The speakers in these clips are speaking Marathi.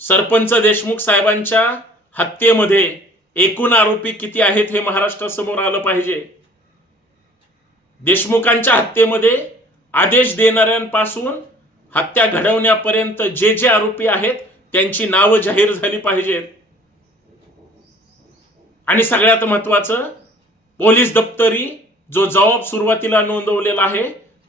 सरपंच देशमुख साहेबांच्या हत्येमध्ये एकूण आरोपी किती आहेत हे महाराष्ट्रासमोर आलं पाहिजे. देशमुखांच्या हत्येमध्ये आदेश देणाऱ्यांपासून हत्या घडवण्यापर्यंत जे जे आरोपी आहेत त्यांची नावं जाहीर झाली पाहिजेत. आणि सगळ्यात महत्वाचं पोलीस दप्तरी जो जबाब सुरुवातीला नोंदवलेला आहे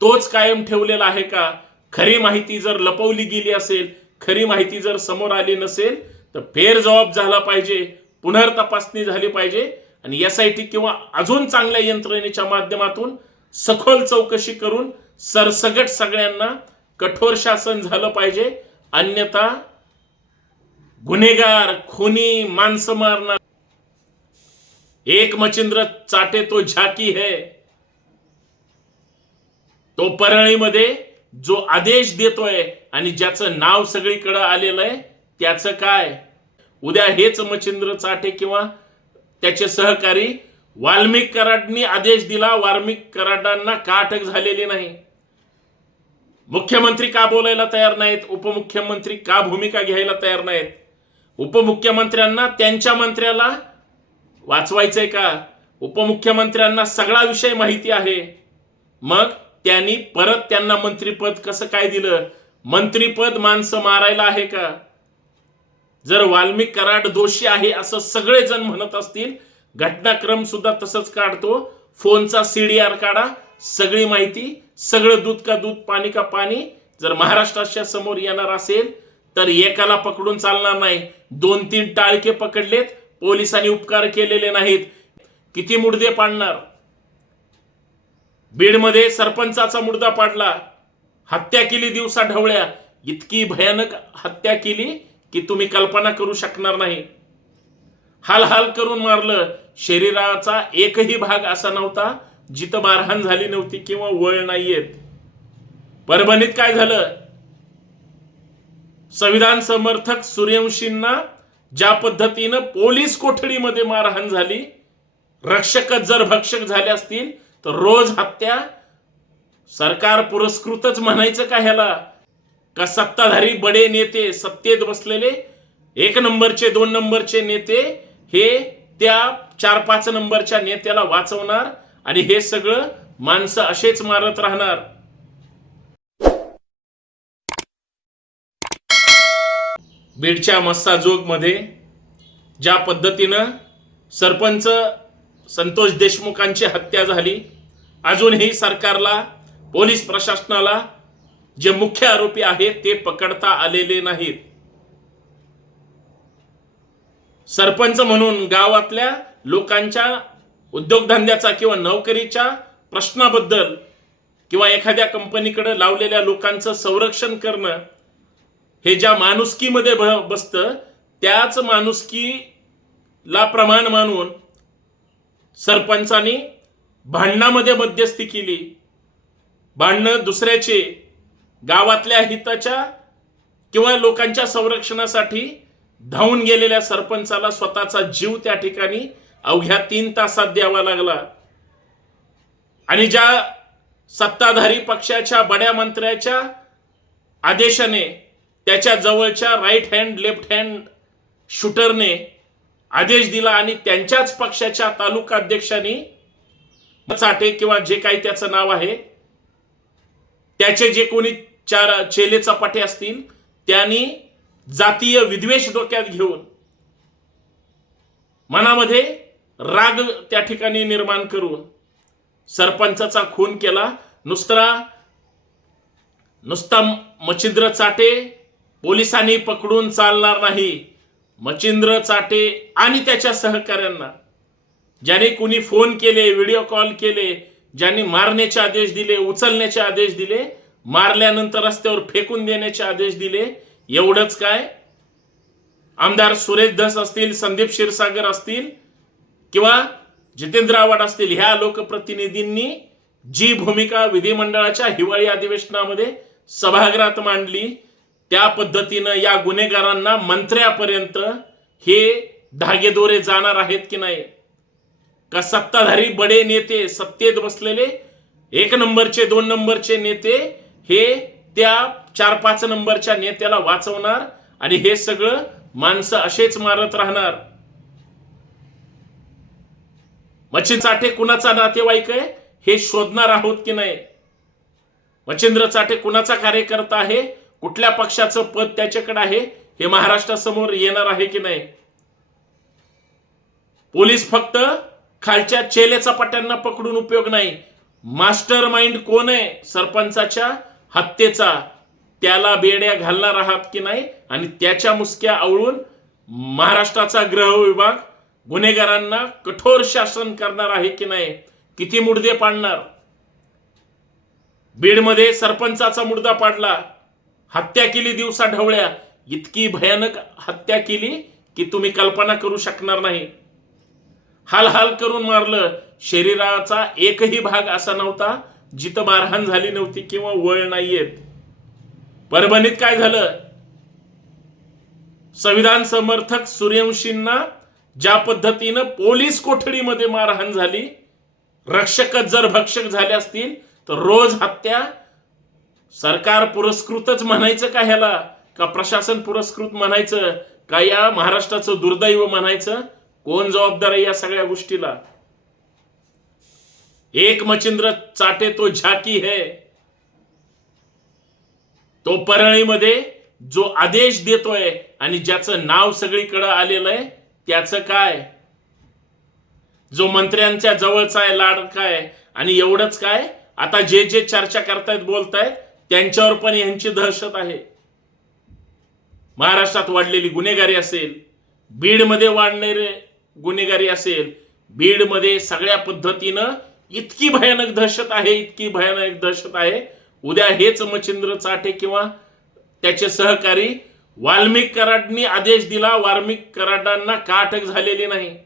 तोच कायम ठेवलेला आहे का? खरी माहिती जर लपवली गेली असेल खरी माहिती जर समोर आली नसेल तर फेर जबाब झाला पाहिजे पुनर्तपासणी झाली पाहिजे आणि एस आय टी किंवा अजून चांगल्या यंत्रणेच्या माध्यमातून सखोल चौकशी करून सरसगट सगळ्यांना कठोर शासन झालं पाहिजे अन्यथा गुन्हेगार खुनी माणसं मारणार. एक मचिंद्र चाटे तो झाकी है. तो परळीमध्ये जो आदेश देतोय आणि ज्याचं नाव सगळीकडं आलेलं आहे त्याचं काय? उद्या हेच मचिंद्र चाटे किंवा त्याचे सहकारी वाल्मिक कराडनी आदेश दिला वाल्मिक कराडांना का अटक झालेली नाही. मुख्यमंत्री का बोलायला तयार नाहीत? उपमुख्यमंत्री का भूमिका घ्यायला तयार नाहीत? उपमुख्यमंत्र्यांना त्यांच्या मंत्र्याला वाचवायचंय का? उपमुख्यमंत्र्यांना सगळा विषय माहिती आहे. मग त्यांनी परत त्यांना मंत्रीपद कसं काय दिलं? मंत्रीपद माणसं मारायला आहे का? जर वाल्मिक कराड दोषी आहे असं सगळेजण म्हणत असतील घटनाक्रम सुद्धा तसंच काढतो. फोनचा सीडीआर काढा. सगळी माहिती सगळं दूध का दूध पाणी का पाणी जर महाराष्ट्राच्या समोर येणार असेल तर एकाला पकडून चालणार नाही. दोन तीन टाळके पकडलेत पोलिसांनी उपकार केलेले नाहीत. किती मुडदे पाडणार? बीडमध्ये सरपंचाचा मुर्दा पाडला. हत्या केली दिवसा ढवळ्या. इतकी भयानक हत्या केली की तुम्ही कल्पना करू शकणार नाही. हाल हाल करून मारलं. शरीराचा एकही भाग असा नव्हता जिथं मारहाण झाली नव्हती किंवा वळ नाहीयेत. परभणीत काय झालं? संविधान समर्थक सूर्यवंशींना ज्या पद्धतीनं पोलीस कोठडीमध्ये मारहाण झाली रक्षकच जर भक्षक झाले असतील तर रोज हत्या सरकार पुरस्कृतच म्हणायचं का ह्याला? का सत्ताधारी बडे नेते सत्तेत बसलेले एक नंबरचे दोन नंबरचे नेते हे त्या चार पाच नंबरच्या नेत्याला वाचवणार आणि हे सगळं माणसं असेच मारत राहणार. बीडच्या मस्साजोगमध्ये ज्या पद्धतीनं सरपंच संतोष देशमुखांची हत्या झाली. अजूनही सरकारला पोलीस प्रशासनाला जे मुख्य आरोपी आहेत ते पकडता आलेले नाहीत. सरपंच म्हणून गावातल्या लोकांच्या उद्योगधंद्याचा किंवा नोकरीच्या प्रश्नाबद्दल किंवा एखाद्या कंपनीकडे लावलेल्या लोकांचं संरक्षण करणं हे ज्या माणुसकीमध्ये बसतं त्याच माणुसकीला प्रमाण मानून सरपंचाने भांडणामध्ये मध्यस्थी केली. भांडणं दुसऱ्याचे गावातल्या हिताच्या किंवा लोकांच्या संरक्षणासाठी धावून गेलेल्या सरपंचाला स्वतःचा जीव त्या ठिकाणी अवघ्या तीन तासात द्यावा लागला. आणि ज्या सत्ताधारी पक्षाच्या बड्या मंत्र्याच्या आदेशाने त्याच्या जवळच्या राईट हँड लेफ्ट हँड शूटरने आदेश दिला आणि त्यांच्याच पक्षाच्या तालुका अध्यक्षांनी चाटे किंवा जे काही त्याचं नाव आहे त्याचे जे कोणी चार चेले चपाटे असतील त्यांनी जातीय विद्वेष डोक्यात घेऊन मनामध्ये राग त्या ठिकाणी निर्माण करून सरपंचाचा खून केला. नुसता नुसता मच्छिंद्र चाटे पोलिसांनी पकडून चालणार नाही. मच्छिंद्र चाटे आणि त्याच्या सहकाऱ्यांना ज्याने कुणी फोन केले व्हिडिओ कॉल केले ज्यांनी मारण्याचे आदेश दिले उचलण्याचे आदेश दिले मारल्यानंतर रस्त्यावर फेकून देण्याचे आदेश दिले एवढंच काय? आमदार सुरेश धस असतील संदीप क्षीरसागर असतील किंवा जितेंद्र आव्हाड असतील ह्या लोकप्रतिनिधींनी जी भूमिका विधिमंडळाच्या हिवाळी अधिवेशनामध्ये सभागृहात मांडली त्या पद्धतीनं या गुन्हेगारांना मंत्र्यापर्यंत हे धागेदोरे जाणार आहेत की नाही? का सत्ताधारी बडे नेते सत्तेत बसलेले एक नंबरचे दोन नंबरचे नेते हे त्या चार पाच नंबरच्या नेत्याला वाचवणार आणि हे सगळं माणसं असेच मारत राहणार. मच्छिन चाटे कुणाचा नातेवाईक आहे हे शोधणार आहोत की नाही? मच्छिंद्र चाटे कुणाचा कार्यकर्ता आहे कुठल्या पक्षाचं पद त्याच्याकडे आहे हे महाराष्ट्रासमोर येणार आहे की नाही? पोलीस फक्त खालच्या चेलेचा पट्यांना पकडून उपयोग नाही. मास्टर माइंड कोण आहे? सरपंचाच्या हत्येचा. त्याला बेड्या घालणार आहात की नाही? आणि त्याच्या मुसक्या आवळून महाराष्ट्राचा गृह विभाग गुन्हेगारांना कठोर शासन करणार आहे की नाही? किती मुर्दे पाडणार? बीडमध्ये सरपंचाचा मुर्दा पाडला. हत्या केली दिवसा ढवळ्या. इतकी भयानक हत्या केली की तुम्ही कल्पना करू शकणार नाही. हाल हाल करून मारलं. शरीराचा एकही भाग असा नव्हता जिथं मारहाण झाली नव्हती किंवा वळ नाहीयेत. परभणीत काय झालं? संविधान समर्थक सूर्यवंशींना ज्या पद्धतीनं पोलीस कोठडीमध्ये मारहाण झाली रक्षकच जर भक्षक झाले असतील तर रोज हत्या सरकार पुरस्कृतच म्हणायचं का ह्याला? का प्रशासन पुरस्कृत म्हणायचं? का या महाराष्ट्राचं दुर्दैव म्हणायचं? कोण जबाबदार आहे या सगळ्या गोष्टीला? एक मचिंद्र चाटे तो झाकी है. तो परळीमध्ये जो आदेश देतोय आणि ज्याचं नाव सगळीकडं आलेलं आहे त्याचं काय? जो मंत्र्यांच्या जवळचा आहे लाडका आहे आणि एवढंच काय? आता जे जे चर्चा करतायत बोलतायत त्यांच्यावर पण यांची दहशत आहे. महाराष्ट्रात वाढलेली गुन्हेगारी असेल बीडमध्ये वाढणारे गुन्हेगारी असेल बीडमध्ये सगळ्या पद्धतीनं इतकी भयानक दहशत आहे इतकी भयानक दहशत आहे. उद्या हेच मच्छिंद्र चाटे किंवा त्याचे सहकारी वाल्मिक कराडनी आदेश दिला वाल्मिक कराडांना का अटक झालेली नाही.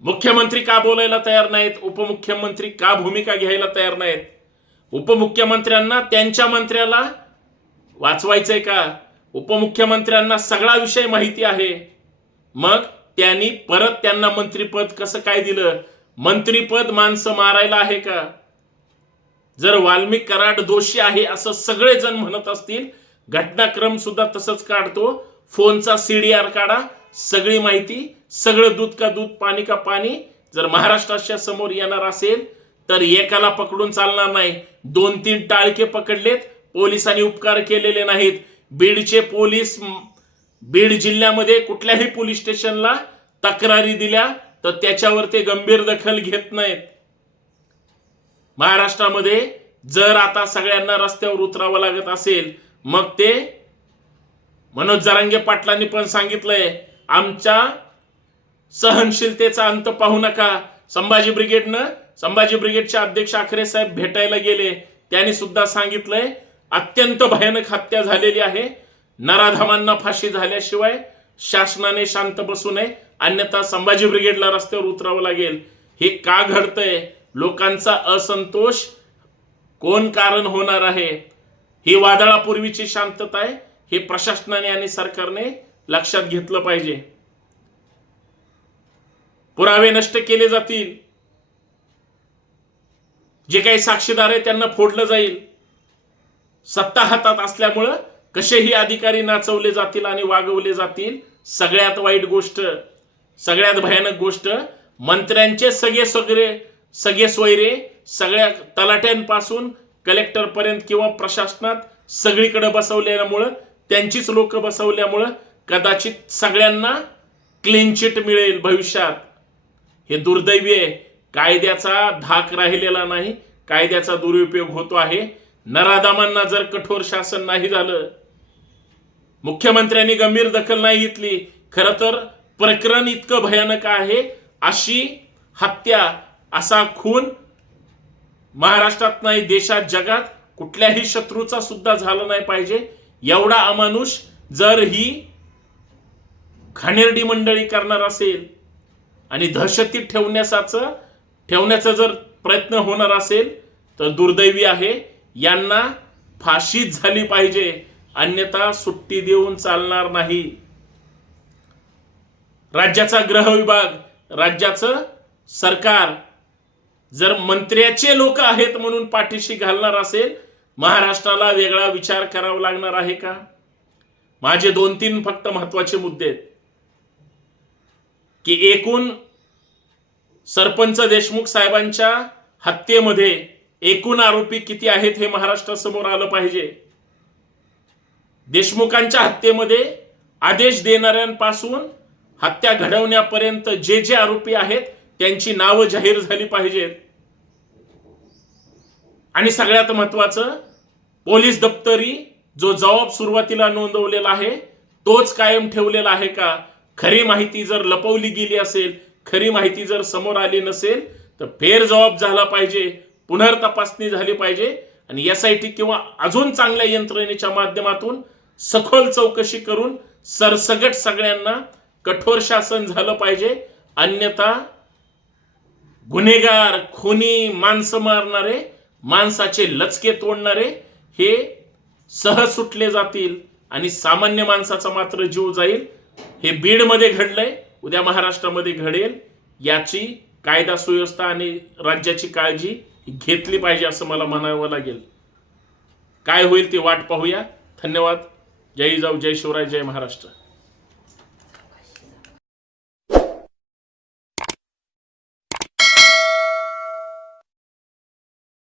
मुख्यमंत्री का बोलायला तयार नाहीत? उपमुख्यमंत्री का भूमिका घ्यायला तयार नाहीत? उपमुख्यमंत्र्यांना त्यांच्या मंत्र्याला वाचवायचंय का? उपमुख्यमंत्र्यांना सगळा विषय माहिती आहे. मग त्यांनी परत त्यांना मंत्रीपद कसं काय दिलं? मंत्रीपद माणसं मारायला आहे का? जर वाल्मिक कराड दोषी आहे असं सगळेजण म्हणत असतील घटनाक्रम सुद्धा तसंच काढतो. फोनचा सीडीआर काढा. सगळी माहिती सगळं दूध का दूध पाणी का पाणी जर महाराष्ट्राच्या समोर येणार असेल तर एकाला पकडून चालणार नाही. दोन तीन टाळके पकडलेत पोलिसांनी उपकार केलेले नाहीत. बीडचे पोलीस बीड जिल्ह्यामध्ये कुठल्याही पोलीस स्टेशनला तक्रारी दिल्या तर त्याच्यावर ते गंभीर दखल घेत नाहीत. महाराष्ट्रामध्ये जर आता सगळ्यांना रस्त्यावर उतरावं लागत असेल मग ते मनोज जरांगे पाटलांनी पण सांगितलंय आमच्या सहनशीलतेचा अंत पाहू नका. संभाजी ब्रिगेडनं संभाजी ब्रिगेडचे अध्यक्ष आखरे साहेब भेटायला गेले. त्यांनी सुद्धा सांगितलंय अत्यंत भयानक हत्या झालेली आहे. नराधामांना फाशी झाल्याशिवाय शासनाने शांत बसू नये. अन्यथा संभाजी ब्रिगेडला रस्त्यावर उतरावं लागेल. हे का घडतंय? लोकांचा असंतोष कोण कारण होणार आहे? ही वादळापूर्वीची शांतता आहे. हे प्रशासनाने आणि सरकारने लक्षात घेतलं पाहिजे. पुरावे नष्ट केले जातील. जे काही साक्षीदार आहे त्यांना फोडलं जाईल. सत्ता हातात असल्यामुळं कसेही अधिकारी नाचवले जातील आणि वागवले जातील सगळ्यात वाईट गोष्ट सगळ्यात भयानक गोष्ट मंत्र्यांचे सगळे सगळे सगळे सोयरे सगळ्या तलाट्यांपासून कलेक्टरपर्यंत किंवा प्रशासनात सगळीकडे बसवल्यामुळं त्यांचीच लोक बसवल्यामुळं कदाचित सगळ्यांना क्लीन चिट मिळेल भविष्यात. हे दुर्दैवी आहे. कायद्याचा धाक राहिलेला नाही कायद्याचा दुरुपयोग होतो आहे. नराधामांना जर कठोर शासन नाही झालं मुख्यमंत्र्यांनी गंभीर दखल नाही घेतली खर तर प्रकरण इतकं भयानक आहे अशी हत्या असा खून महाराष्ट्रात नाही देशात जगात कुठल्याही शत्रूचा सुद्धा झाला नाही पाहिजे. एवढा अमानुष जर ही घाणेरडी मंडळी करणार असेल आणि दहशतीत ठेवण्यासाचं ठेवण्याचा जर प्रयत्न होणार असेल तर दुर्दैवी आहे. यांना फाशीच झाली पाहिजे. अन्यथा सुट्टी देऊन चालणार नाही. राज्याचा ग्रह विभाग राज्याचं सरकार जर मंत्र्याचे लोक आहेत म्हणून पाठीशी घालणार असेल महाराष्ट्राला वेगळा विचार करावा लागणार आहे का? माझे दोन तीन फक्त महत्त्वाचे मुद्दे आहेत. की एकूण सरपंच देशमुख साहेबांच्या हत्येमध्ये एकूण आरोपी किती आहेत हे महाराष्ट्रासमोर आलं पाहिजे. देशमुखांच्या हत्येमध्ये आदेश देणाऱ्यांपासून हत्या घडवण्यापर्यंत जे जे आरोपी आहेत त्यांची नावं जाहीर झाली पाहिजेत. आणि सगळ्यात महत्वाचं पोलीस दप्तरी जो जबाब सुरुवातीला नोंदवलेला आहे तोच कायम ठेवलेला आहे का? खरी माहिती जर लपवली गेली असेल खरी माहिती जर समोर आली नसेल तर फेरजबाब झाला पाहिजे पुनर्तपासणी झाली पाहिजे. आणि एस आय टी किंवा अजून चांगल्या यंत्रणेच्या माध्यमातून सखोल चौकशी करून सरसगट सगळ्यांना कठोर शासन झालं पाहिजे. अन्यथा गुन्हेगार खुनी माणसं मारणारे माणसाचे लचके तोडणारे हे सहज सुटले जातील आणि सामान्य माणसाचा मात्र जीव जाईल. हे बीडमध्ये घडलंय. उद्या महाराष्ट्रामध्ये घडेल याची कायदा सुव्यवस्था आणि राज्याची काळजी घेतली पाहिजे असं मला म्हणावं लागेल. काय होईल ती वाट पाहूया. धन्यवाद. जय जाऊ जय शिवराय जय महाराष्ट्र.